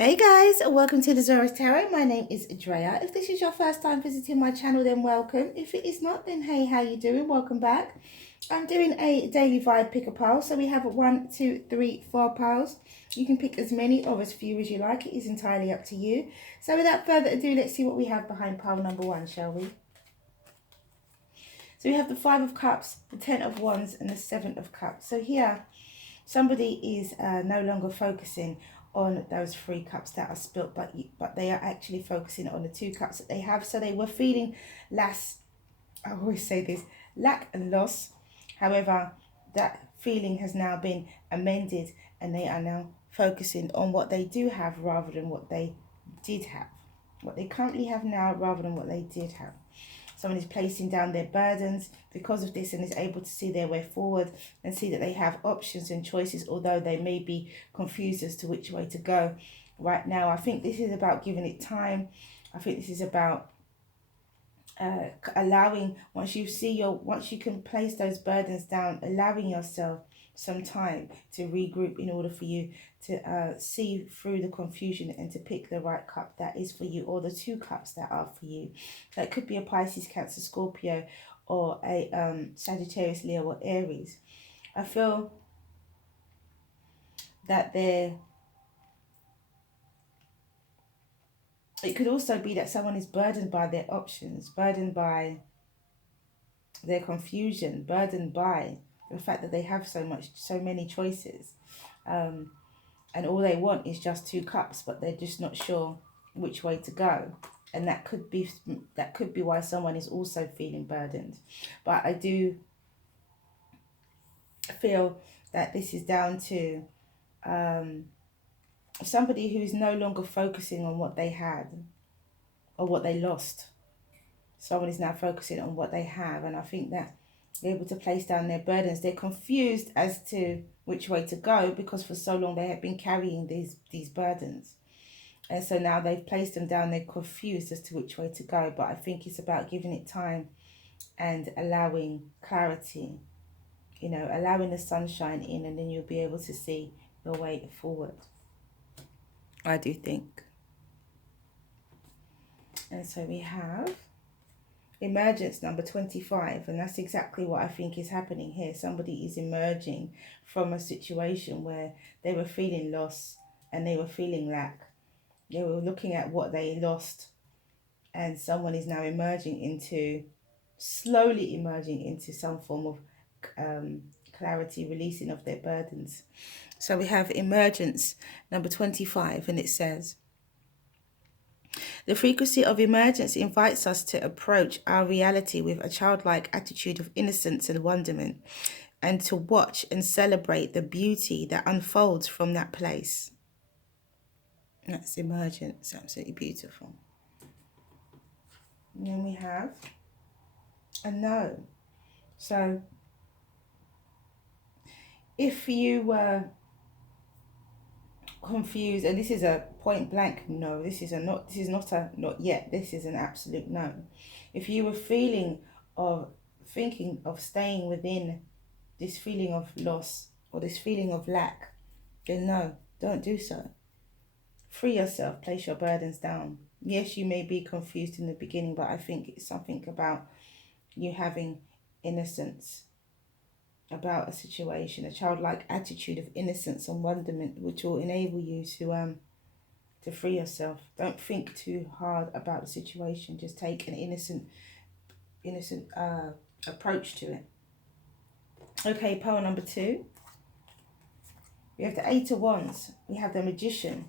Hey guys, welcome to the Zarious Tarot. My name is Drea. If this is your first time visiting my channel, then welcome. If it is not, then hey, how you doing? Welcome back. I'm doing a daily vibe pick a pile. So we have 1, 2, 3, 4 piles. You can pick as many or as few as you like. It is entirely up to you. So without further ado, let's see what we have behind pile number 1, shall we? So we have the 5 of Cups, the 10 of Wands, and the 7 of Cups. So here, somebody is no longer focusing on those 3 cups that are spilt, but they are actually focusing on the 2 cups that they have. So they were feeling less, I always say this, lack and loss. However, that feeling has now been amended and they are now focusing on what they do have rather than what they did have. What they currently have now rather than what they did have. Someone is placing down their burdens because of this and is able to see their way forward and see that they have options and choices, although they may be confused as to which way to go right now. I think this is about giving it time. I think this is about allowing, once you can place those burdens down, allowing yourself some time to regroup in order for you to see through the confusion and to pick the right cup that is for you, or the 2 cups that are for you. That could be a Pisces, Cancer, Scorpio, or a Sagittarius, Leo, or Aries. I feel that it could also be that someone is burdened by their options, burdened by their confusion, burdened by the fact that they have so many choices, and all they want is just 2 cups, but they're just not sure which way to go. And that could be why someone is also feeling burdened. But I do feel that this is down to somebody who is no longer focusing on what they had or what they lost. Someone is now focusing on what they have, and I think that they're able to place down their burdens. They're confused as to which way to go because for so long they have been carrying these burdens. And so now they've placed them down, they're confused as to which way to go. But I think it's about giving it time and allowing clarity, allowing the sunshine in, and then you'll be able to see your way forward. I do think. And so we have emergence number 25, and that's exactly what I think is happening here. Somebody is emerging from a situation where they were feeling loss and they were feeling lack. They were looking at what they lost, and someone is now slowly emerging into some form of clarity, releasing of their burdens. So we have emergence number 25, and it says, the frequency of emergence invites us to approach our reality with a childlike attitude of innocence and wonderment, and to watch and celebrate the beauty that unfolds from that place. That's emergence, absolutely beautiful. And then we have a no. So if you were confused, and this is a point blank no, this is not a not yet, this is an absolute no. If you were thinking of staying within this feeling of loss or this feeling of lack, then no, don't do so. Free yourself, place your burdens down. Yes, you may be confused in the beginning, but I think it's something about you having innocence about a situation, a childlike attitude of innocence and wonderment, which will enable you to free yourself. Don't think too hard about the situation. Just take an innocent approach to it. Okay, pile number 2. We have the 8 of Wands. We have the Magician.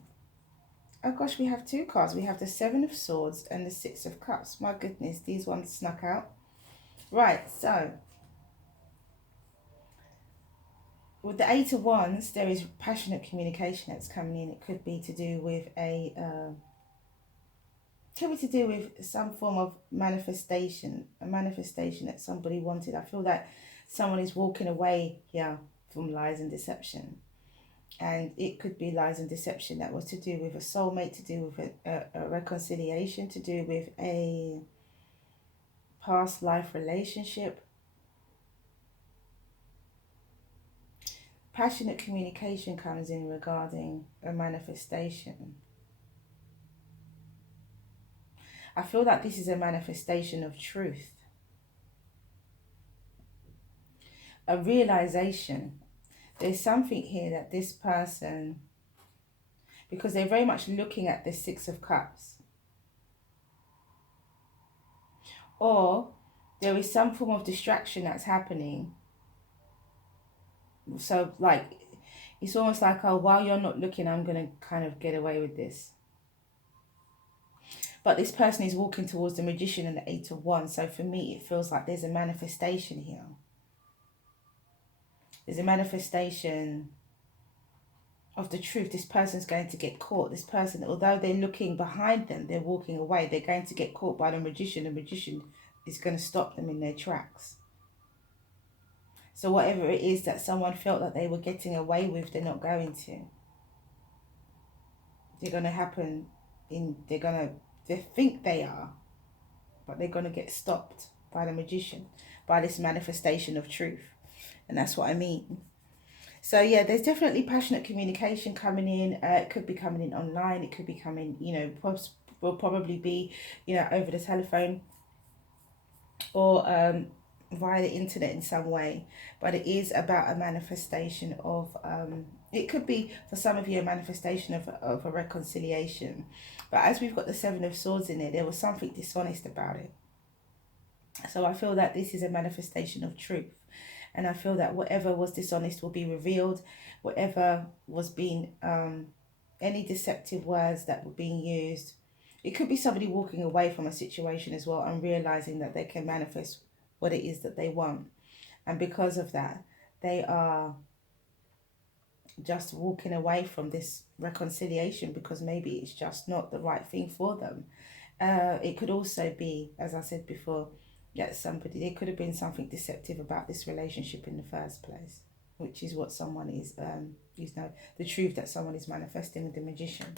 Oh gosh, we have 2 cards. We have the 7 of Swords and the 6 of Cups. My goodness, these ones snuck out. Right, so with the 8 of Wands, there is passionate communication that's coming in. It could be to do with some form of manifestation, a manifestation that somebody wanted. I feel that someone is walking away here from lies and deception. And it could be lies and deception that was to do with a soulmate, to do with a reconciliation, to do with a past life relationship. Passionate communication comes in regarding a manifestation. I feel like this is a manifestation of truth, a realization. There's something here that this person, because they're very much looking at the Six of Cups, or there is some form of distraction that's happening. So like, it's almost like, oh, while you're not looking, I'm going to kind of get away with this. But this person is walking towards the Magician and the Eight of Wands. So for me, it feels like there's a manifestation here. There's a manifestation of the truth. This person's going to get caught. This person, although they're looking behind them, they're walking away. They're going to get caught by the Magician. The Magician is going to stop them in their tracks. So whatever it is that someone felt that they were getting away with, they're not going to. They're going to happen they think they are, but they're going to get stopped by the Magician, by this manifestation of truth. And that's what I mean. So yeah, there's definitely passionate communication coming in. It could be coming in online. It could be coming, will probably be, over the telephone or via the internet in some way. But it is about a manifestation of, it could be for some of you a manifestation of a reconciliation. But as we've got the Seven of Swords in there was something dishonest about it. So I feel that this is a manifestation of truth. And I feel that whatever was dishonest will be revealed. Whatever was being, any deceptive words that were being used. It could be somebody walking away from a situation as well and realizing that they can manifest what it is that they want. And because of that, they are just walking away from this reconciliation because maybe it's just not the right thing for them. It could also be, as I said before, that there could have been something deceptive about this relationship in the first place, which is what someone is, the truth that someone is manifesting with the Magician.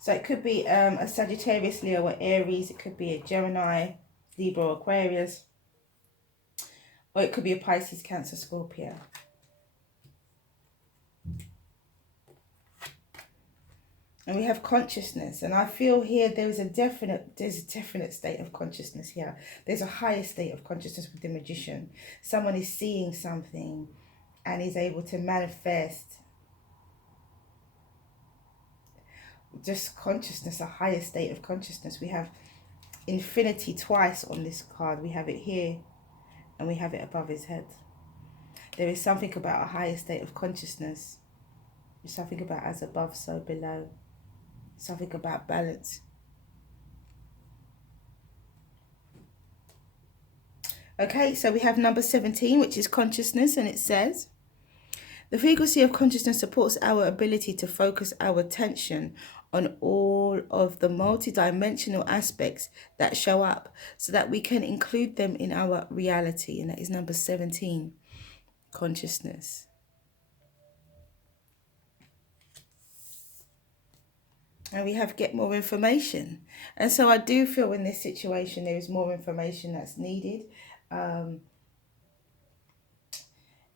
So it could be a Sagittarius, Leo, or Aries. It could be a Gemini, Libra, or Aquarius. Or it could be a Pisces, Cancer, Scorpio. And we have consciousness, and I feel here there's a definite state of consciousness here. There's a higher state of consciousness with the Magician. Someone is seeing something and is able to manifest just consciousness, a higher state of consciousness. We have infinity twice on this card. We have it here and we have it above his head. There is something about a higher state of consciousness. There's something about as above, so below. Something about balance. Okay, so we have number 17, which is consciousness, and it says, the frequency of consciousness supports our ability to focus our attention on all of the multidimensional aspects that show up so that we can include them in our reality. And that is number 17, consciousness. And we have get more information. And so I do feel in this situation there is more information that's needed.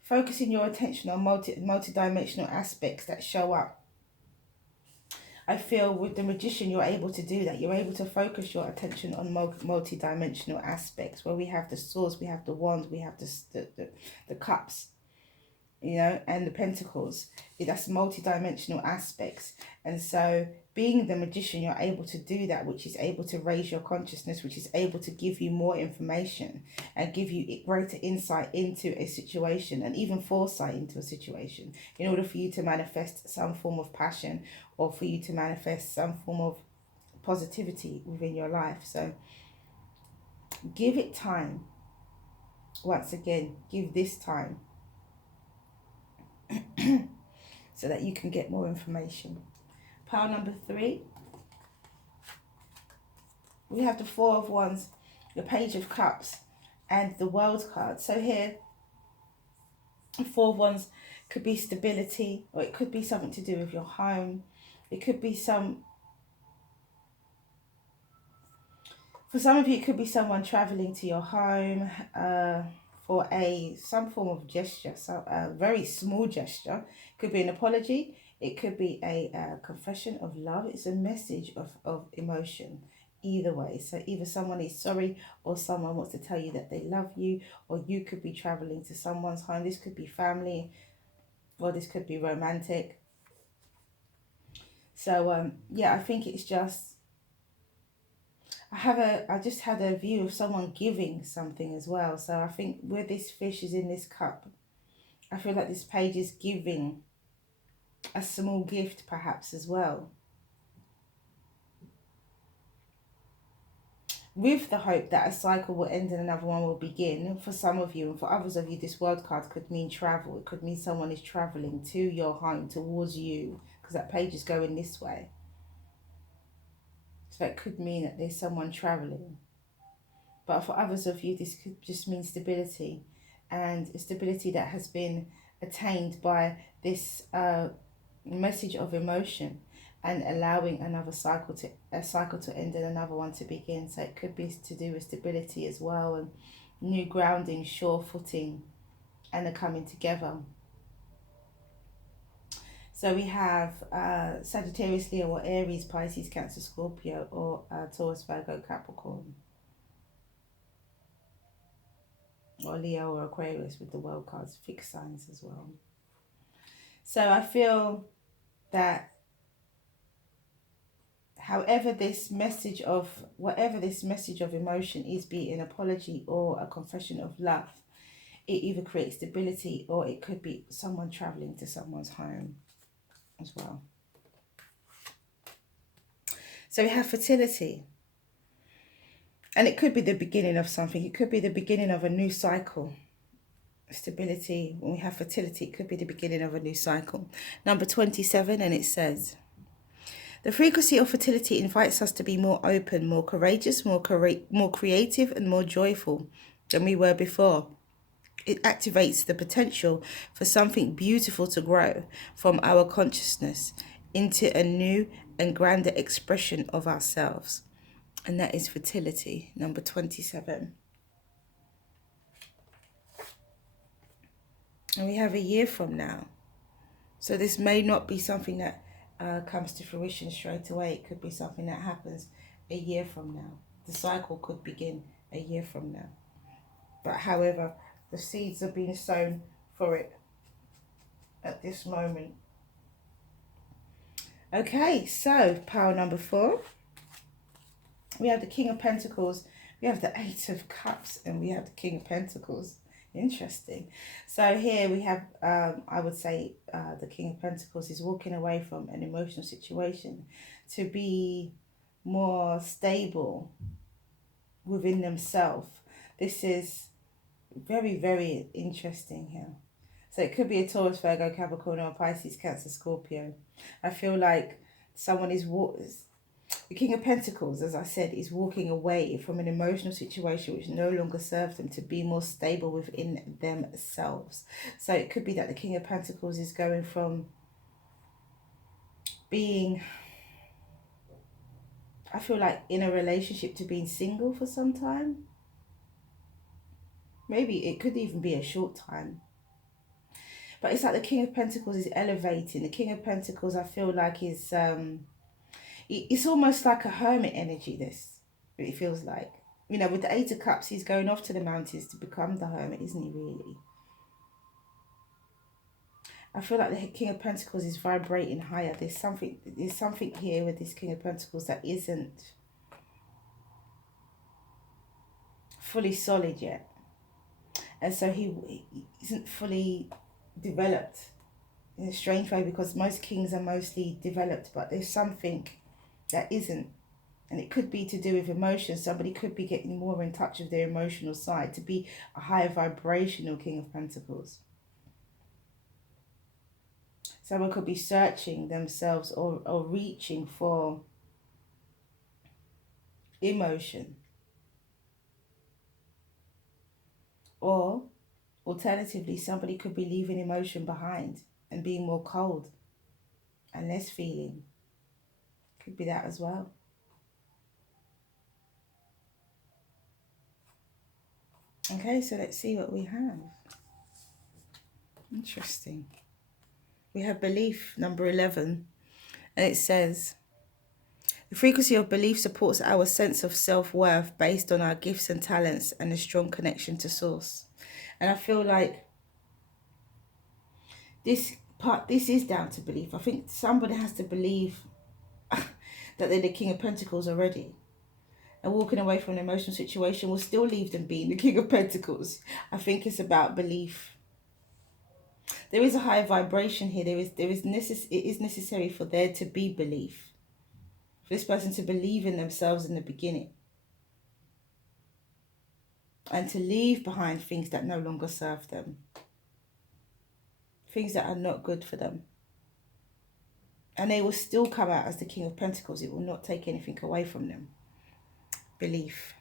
Focusing your attention on multidimensional aspects that show up. I feel with the Magician you're able to do that. You're able to focus your attention on multidimensional aspects, where we have the swords, we have the wands, we have the cups, and the pentacles. That's multidimensional aspects. And so being the Magician, you're able to do that, which is able to raise your consciousness, which is able to give you more information and give you greater insight into a situation and even foresight into a situation in order for you to manifest some form of passion or for you to manifest some form of positivity within your life. So give it time. Once again, give this time so that you can get more information. Pile number 3. We have the Four of Wands, the Page of Cups, and the World card. So here, the Four of Wands could be stability, or it could be something to do with your home. It could be for some of you, it could be someone traveling to your home for some form of gesture, so a very small gesture. It could be an apology. It could be a confession of love. It's a message of emotion. Either way. So either someone is sorry or someone wants to tell you that they love you, or you could be traveling to someone's home. This could be family, or this could be romantic. So yeah, I think it's just I just had a view of someone giving something as well. So I think where this fish is in this cup, I feel like this page is giving a small gift perhaps as well, with the hope that a cycle will end and another one will begin. For some of you, and for others of you, this world card could mean travel. It could mean someone is traveling to your home, towards you, because that page is going this way. So it could mean that there's someone traveling. But for others of you, this could just mean stability, and stability that has been attained by this message of emotion, and allowing another cycle to end and another one to begin. So it could be to do with stability as well, and new grounding, sure footing, and the coming together. So we have Sagittarius, Leo, or Aries, Pisces, Cancer, Scorpio, or Taurus, Virgo, Capricorn, or Leo or Aquarius with the world cards, fixed signs as well. So I feel that whatever this message of emotion is, be it an apology or a confession of love, it either creates stability or it could be someone traveling to someone's home as well. So we have fertility. And it could be the beginning of something. It could be the beginning of a new cycle. Stability, when we have fertility, it could be the beginning of a new cycle. Number 27, and it says, the frequency of fertility invites us to be more open, more courageous, more creative, and more joyful than we were before. It activates the potential for something beautiful to grow from our consciousness into a new and grander expression of ourselves. And that is fertility, number 27. And we have a year from now. So this may not be something that comes to fruition straight away. It could be something that happens a year from now. The cycle could begin a year from now. But however, the seeds are being sown for it at this moment. Okay, so pile number 4. We have the King of Pentacles, we have the Eight of Cups, and we have the King of Pentacles. Interesting. So here we have, I would say, the King of Pentacles is walking away from an emotional situation to be more stable within themselves. This is very, very interesting here. So it could be a Taurus, Virgo, Capricorn, or Pisces, Cancer, Scorpio. I feel like someone is the King of Pentacles, as I said, is walking away from an emotional situation which no longer serves them, to be more stable within themselves. So it could be that the King of Pentacles is going from being, I feel like, in a relationship to being single for some time. Maybe it could even be a short time. But it's like the King of Pentacles is elevating. The King of Pentacles, I feel like, is it's almost like a hermit energy, this, it feels like. You know, with the Eight of Cups, he's going off to the mountains to become the hermit, isn't he, really? I feel like the King of Pentacles is vibrating higher. There's something here with this King of Pentacles that isn't fully solid yet. And so he isn't fully developed in a strange way, because most kings are mostly developed, but there's something that isn't. And it could be to do with emotions. Somebody could be getting more in touch with their emotional side to be a higher vibrational King of Pentacles. Someone could be searching themselves or reaching for emotion. Or alternatively, somebody could be leaving emotion behind and being more cold and less feeling. Could be that as well. Okay, so let's see what we have. Interesting. we have belief, number 11. And it says, the frequency of belief supports our sense of self-worth based on our gifts and talents and a strong connection to source. And I feel like this is down to belief. I think somebody has to believe that they're the King of Pentacles already. And walking away from an emotional situation will still leave them being the King of Pentacles. I think it's about belief. There is a high vibration here. It is necessary for there to be belief. For this person to believe in themselves in the beginning. And to leave behind things that no longer serve them. Things that are not good for them. And they will still come out as the King of Pentacles. It will not take anything away from them. Belief.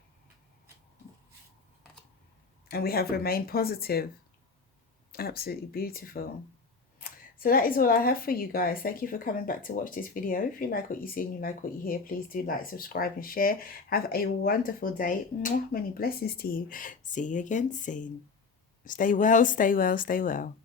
And we have remain positive. Absolutely beautiful. So that is all I have for you guys. Thank you for coming back to watch this video. If you like what you see and you like what you hear, please do like, subscribe and share. Have a wonderful day. Mwah, many blessings to you. See you again soon. Stay well, stay well, stay well.